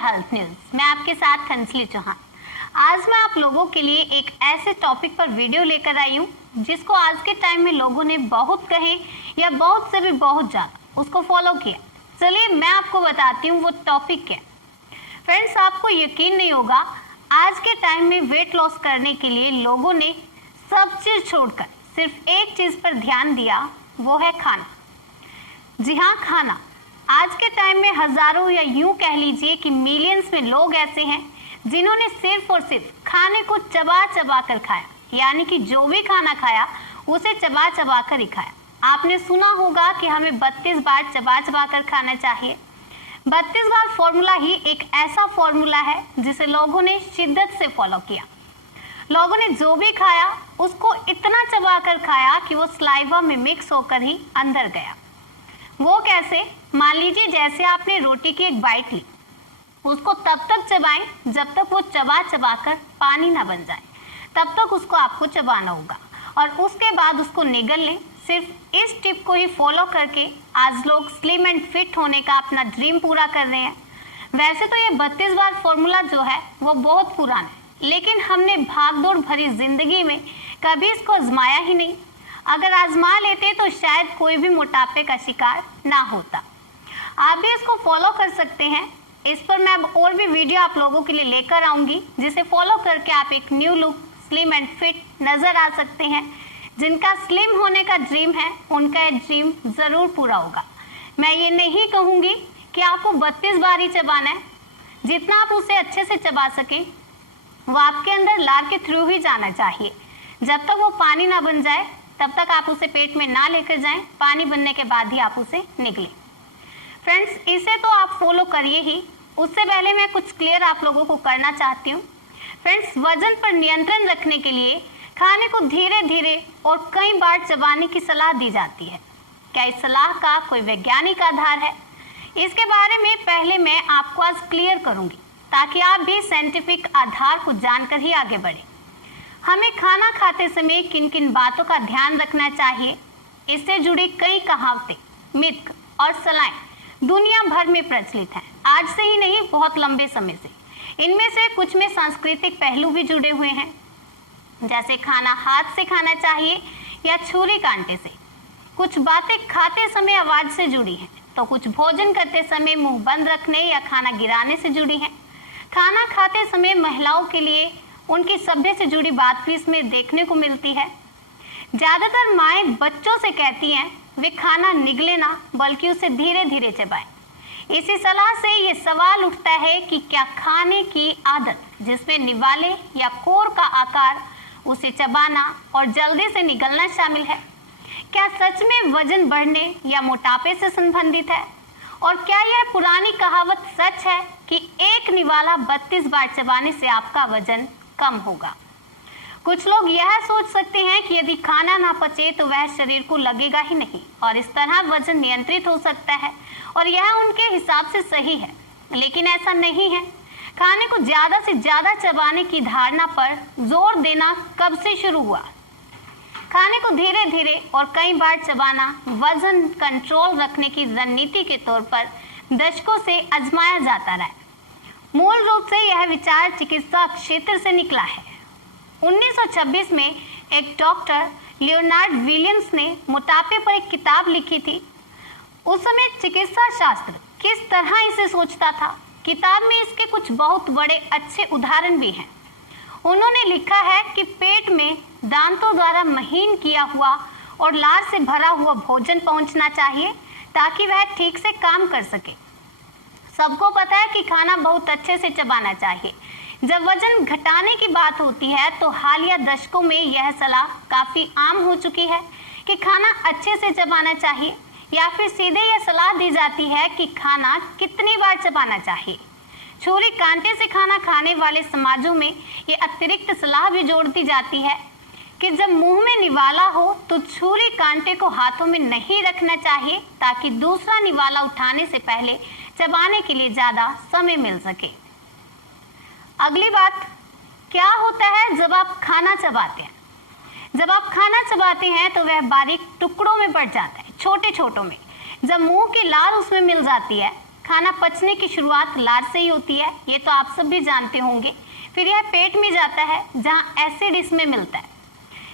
Health news. मैं आपके साथ हंसली चौहान। आज मैं आप लोगों के लिए एक ऐसे टॉपिक पर वीडियो लेकर आई हूँ जिसको आज के टाइम में लोगों ने बहुत कहे या बहुत से भी बहुत ज्यादा उसको फॉलो किया। चलिए मैं आपको बताती हूँ वो टॉपिक क्या है। फ्रेंड्स, आपको यकीन नहीं होगा, आज के टाइम में वेट लॉस करने के लिए लोगों ने सब चीज छोड़कर सिर्फ एक चीज पर ध्यान दिया, वो है खाना। जी हाँ, खाना। आज के टाइम में हजारों या यूं कह लीजिए कि मिलियंस में लोग ऐसे हैं जिन्होंने सिर्फ और सिर्फ खाने को चबा चबा कर खाया, यानी कि जो भी खाना खाया उसे चबा चबा कर ही खाया। आपने सुना होगा कि हमें 32 बार चबा चबा कर खाना चाहिए। 32 बार फॉर्मूला ही एक ऐसा फॉर्मूला है जिसे लोगों ने शिद्दत से फॉलो किया। लोगों ने जो भी खाया उसको इतना चबा कर खाया कि वो स्लाइवा में मिक्स होकर ही अंदर गया। वो कैसे? मान लीजिए जैसे आपने रोटी की एक बाइट ली, उसको तब तक चबाएं जब तक वो चबा चबा कर पानी ना बन जाए, तब तक उसको आपको चबाना होगा और उसके बाद उसको निगल लें। सिर्फ इस टिप को ही फॉलो करके आज लोग स्लिम एंड फिट होने का अपना ड्रीम पूरा कर रहे हैं। वैसे तो ये 32 बार फॉर्मूला जो है वो बहुत पुराना है, लेकिन हमने भागदौड़ भरी जिंदगी में कभी इसको आजमाया ही नहीं। अगर आजमा लेते तो शायद कोई भी मोटापे का शिकार ना होता। आप भी इसको फॉलो कर सकते हैं। इस पर मैं अब और भी वीडियो आप लोगों के लिए लेकर आऊंगी जिसे फॉलो करके आप एक new look, slim and fit नजर आ सकते हैं। जिनका स्लिम होने का ड्रीम है उनका ये ड्रीम जरूर पूरा होगा। मैं ये नहीं कहूंगी कि आपको 32 बार ही चबाना है। जितना आप उसे अच्छे से चबा सकें वो आपके अंदर लार के थ्रू ही जाना चाहिए। जब तक वो पानी ना बन जाए तब तक आप उसे पेट में ना लेकर जाएं। पानी बनने के बाद ही आप उसे निगलें। फ्रेंड्स, इसे तो आप फॉलो करिए ही। उससे पहले मैं कुछ क्लियर आप लोगों को करना चाहती हूँ। फ्रेंड्स, वजन पर नियंत्रण रखने के लिए खाने को धीरे धीरे और कई बार चबाने की सलाह दी जाती है। क्या इस सलाह का कोई वैज्ञानिक आधार है? इसके बारे में पहले मैं आपको आज क्लियर करूंगी ताकि आप भी साइंटिफिक आधार को जानकर ही आगे बढ़े। हमें खाना खाते समय किन किन बातों का ध्यान रखना चाहिए, इससे जुड़ी कई कहावतें, मिथ और सलाहें दुनिया भर में प्रचलित हैं। आज से ही नहीं, बहुत लंबे समय से। इनमें से कुछ में सांस्कृतिक पहलू भी जुड़े हुए हैं, जैसे खाना हाथ से खाना चाहिए या छुरी कांटे से। कुछ बातें खाते समय आवाज से जुड़ी हैं, तो कुछ भोजन करते समय मुंह बंद रखने या खाना गिराने से जुड़ी हैं। खाना खाते समय महिलाओं के लिए उनकी सभ्य से जुड़ी बात भी इसमें देखने को मिलती है। ज्यादातर माएं बच्चों से कहती हैं वे खाना निगले ना, बल्कि उसे धीरे धीरे चबाएं। इसी सलाह से ये सवाल उठता है कि क्या खाने की आदत जिसमें निवाले या कोर का आकार, उसे चबाना और जल्दी से निगलना शामिल है, क्या सच में वजन बढ़ने या मोटापे से संबंधित है? और क्या यह पुरानी कहावत सच है कि एक निवाला 32 बार चबाने से आपका वजन कम होगा? कुछ लोग यह सोच सकते हैं कि यदि खाना ना पचे तो वह शरीर को लगेगा ही नहीं और इस तरह वजन नियंत्रित हो सकता है, और यह उनके हिसाब से सही है, लेकिन ऐसा नहीं है। खाने को ज्यादा से ज्यादा चबाने की धारणा पर जोर देना कब से शुरू हुआ? खाने को धीरे धीरे और कई बार चबाना वजन कंट्रोल रखने की रणनीति के तौर पर दशकों से आजमाया जाता रहा है। मूल रूप से यह विचार चिकित्सा क्षेत्र से निकला है। 1926 में एक डॉक्टर लियोनार्ड विलियम्स ने मोटापे पर एक किताब लिखी थी। उस समय चिकित्सा शास्त्र किस तरह इसे सोचता था, किताब में इसके कुछ बहुत बड़े अच्छे उदाहरण भी हैं। उन्होंने लिखा है कि पेट में दांतों द्वारा महीन किया हुआ और लार से भरा हुआ भोजन पहुंचना चाहिए ताकि वह ठीक से काम कर सके। सबको पता है कि खाना बहुत अच्छे से चबाना चाहिए। जब वजन घटाने की बात होती है तो हालिया दशकों में यह सलाह काफी आम हो चुकी है कि खाना अच्छे से चबाना चाहिए, या फिर सीधे यह सलाह दी जाती है कि खाना कितनी बार चबाना चाहिए। छुरी कांटे से खाना खाने वाले समाजों में ये अतिरिक्त सलाह भी जोड़ दी जाती है कि जब मुंह में निवाला हो तो छुरी कांटे को हाथों में नहीं रखना चाहिए ताकि दूसरा निवाला उठाने से पहले चबाने के लिए ज्यादा समय मिल सके। अगली बात, क्या होता है जब आप खाना चबाते हैं? जब आप खाना चबाते हैं तो वह बारीक टुकड़ों में बढ़ जाता है, छोटे छोटों में। जब मुंह की लार उसमें मिल जाती है खाना पचने की शुरुआत लार से ही होती है, ये तो आप सब भी जानते होंगे। फिर यह पेट में जाता है जहाँ एसिड इसमें मिलता है।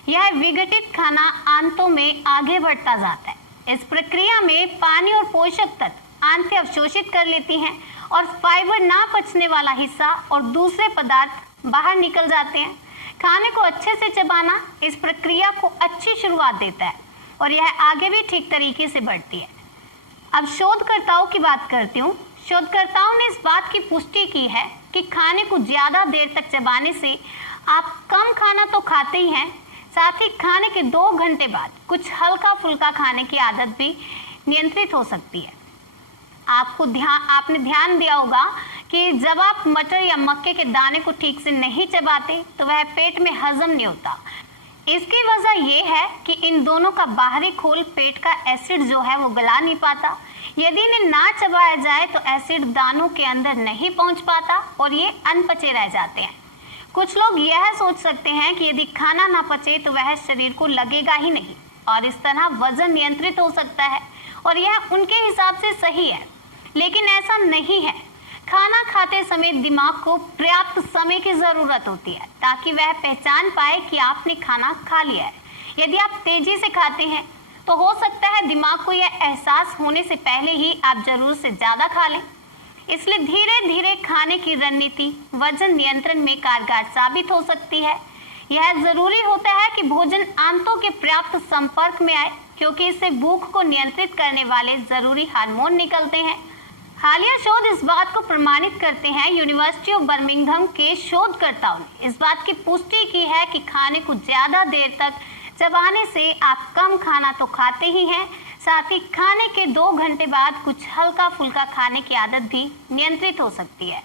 यह विघटित खाना आंतों में आगे बढ़ता जाता है। इस प्रक्रिया में पानी और पोषक तत्व आंतें अवशोषित कर लेती हैं और फाइबर ना पचने वाला हिस्सा और दूसरे पदार्थ बाहर निकल जाते हैं। खाने को अच्छे से चबाना इस प्रक्रिया को अच्छी शुरुआत देता है और यह आगे भी ठीक तरीके से बढ़ती है। अब शोधकर्ताओं की बात करती हूँ। शोधकर्ताओं ने इस बात की पुष्टि की है कि खाने को ज्यादा देर तक चबाने से आप कम खाना तो खाते ही हैं, साथ ही खाने के 2 घंटे बाद कुछ हल्का फुल्का खाने की आदत भी नियंत्रित हो सकती है। आपने ध्यान दिया होगा कि जब आप मटर या मक्के के दाने को ठीक से नहीं चबाते तो वह पेट में हजम नहीं होता। इसकी वजह यह है कि इन दोनों का बाहरी खोल पेट का एसिड जो है वो गला नहीं पाता। यदि इन्हें ना चबाया जाए तो एसिड दानों के अंदर नहीं पहुंच पाता और ये अनपचे रह जाते हैं। कुछ लोग यह सोच सकते हैं कि यदि खाना ना पचे तो वह शरीर को लगेगा ही नहीं और इस तरह वजन नियंत्रित हो सकता है और यह उनके हिसाब से सही है, लेकिन ऐसा नहीं है। खाना खाते समय दिमाग को पर्याप्त समय की जरूरत होती है ताकि वह पहचान पाए कि आपने खाना खा लिया है। यदि आप तेजी से खाते हैं तो हो सकता है दिमाग को यह एहसास होने से पहले ही आप जरूरत से ज्यादा खा लें। इसलिए धीरे धीरे खाने की रणनीति वजन नियंत्रण में कारगर साबित हो सकती है। यह जरूरी होता है कि भोजन आंतों के पर्याप्त संपर्क में आए, क्योंकि इससे भूख को नियंत्रित करने वाले जरूरी हार्मोन निकलते हैं। हालिया शोध इस बात को प्रमाणित करते हैं। यूनिवर्सिटी ऑफ बर्मिंघम के शोधकर्ताओं ने इस बात की पुष्टि की है कि खाने को ज्यादा देर तक चबाने से आप कम खाना तो खाते ही हैं, साथ ही खाने के 2 घंटे बाद कुछ हल्का फुल्का खाने की आदत भी नियंत्रित हो सकती है।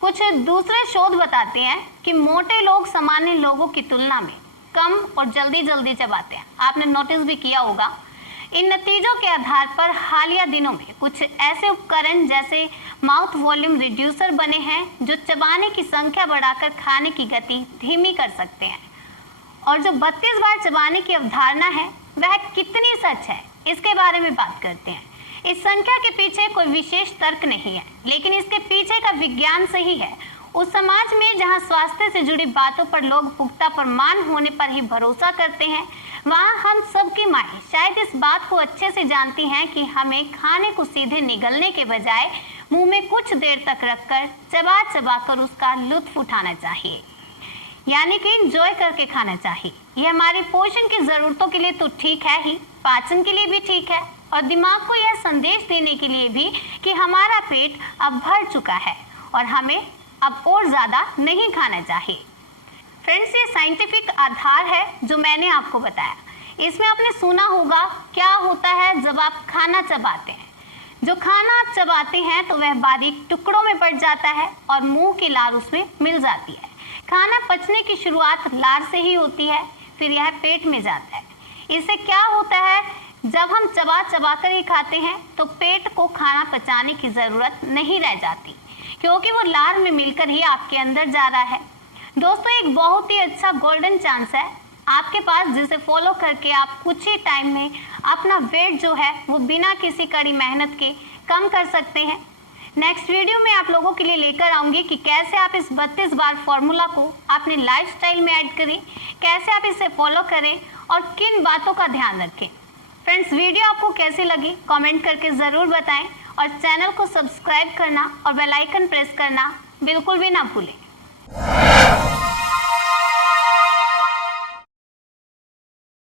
कुछ दूसरे शोध बताते हैं कि मोटे लोग सामान्य लोगों की तुलना में कम और जल्दी चबाते हैं। आपने नोटिस भी किया होगा। इन नतीजों के आधार पर हालिया दिनों में कुछ ऐसे उपकरण जैसे माउथ वॉल्यूम रिड्यूसर बने हैं जो चबाने की संख्या बढ़ाकर खाने की गति धीमी कर सकते हैं। और जो 32 बार चबाने की अवधारणा है वह कितनी सच है, इसके बारे में बात करते हैं। इस संख्या के पीछे कोई विशेष तर्क नहीं है, लेकिन इसके पीछे का विज्ञान सही है। उस समाज में जहां स्वास्थ्य से जुड़ी बातों पर लोग पुख्ता प्रमाण होने पर ही भरोसा करते हैं, वहां हम सबकी माएं शायद इस बात को अच्छे से जानती हैं कि हमें खाने को सीधे निगलने के बजाय मुंह में कुछ देर तक रखकर चबा कर उसका लुत्फ उठाना चाहिए, यानी कि एंजॉय करके खाना चाहिए। यह हमारी पोषण की जरूरतों के लिए तो ठीक है ही, पाचन के लिए भी ठीक है और दिमाग को यह संदेश देने के लिए भी कि हमारा पेट अब भर चुका है और हमें अब और ज्यादा नहीं खाना चाहिए। फ्रेंड्स, ये साइंटिफिक आधार है जो मैंने आपको बताया। इसमें आपने सुना होगा क्या होता है जब आप खाना चबाते हैं। जो खाना आप चबाते हैं तो वह बारीक टुकड़ों में बढ़ जाता है और मुंह की लार उसमें मिल जाती है। खाना पचने की शुरुआत लार से ही होती है, फिर यह पेट में जाता है। इससे क्या होता है, जब हम चबा कर ही खाते हैं तो पेट को खाना पचाने की जरूरत नहीं रह जाती, क्योंकि वो लार में मिलकर ही आपके अंदर जा रहा है। दोस्तों, एक बहुत ही अच्छा गोल्डन चांस है आपके पास, जिसे फॉलो करके आप कुछ ही टाइम में अपना वेट जो है वो बिना किसी कड़ी मेहनत के कम कर सकते हैं। नेक्स्ट वीडियो में आप लोगों के लिए लेकर आऊंगी कि कैसे आप इस 32 बार फॉर्मूला को अपने लाइफस्टाइल में ऐड करें, कैसे आप इसे फॉलो करें और किन बातों का ध्यान रखें। फ्रेंड्स, वीडियो आपको कैसी लगी कमेंट करके ज़रूर बताएं और चैनल को सब्सक्राइब करना और बेल आइकन प्रेस करना बिल्कुल भी ना भूलें।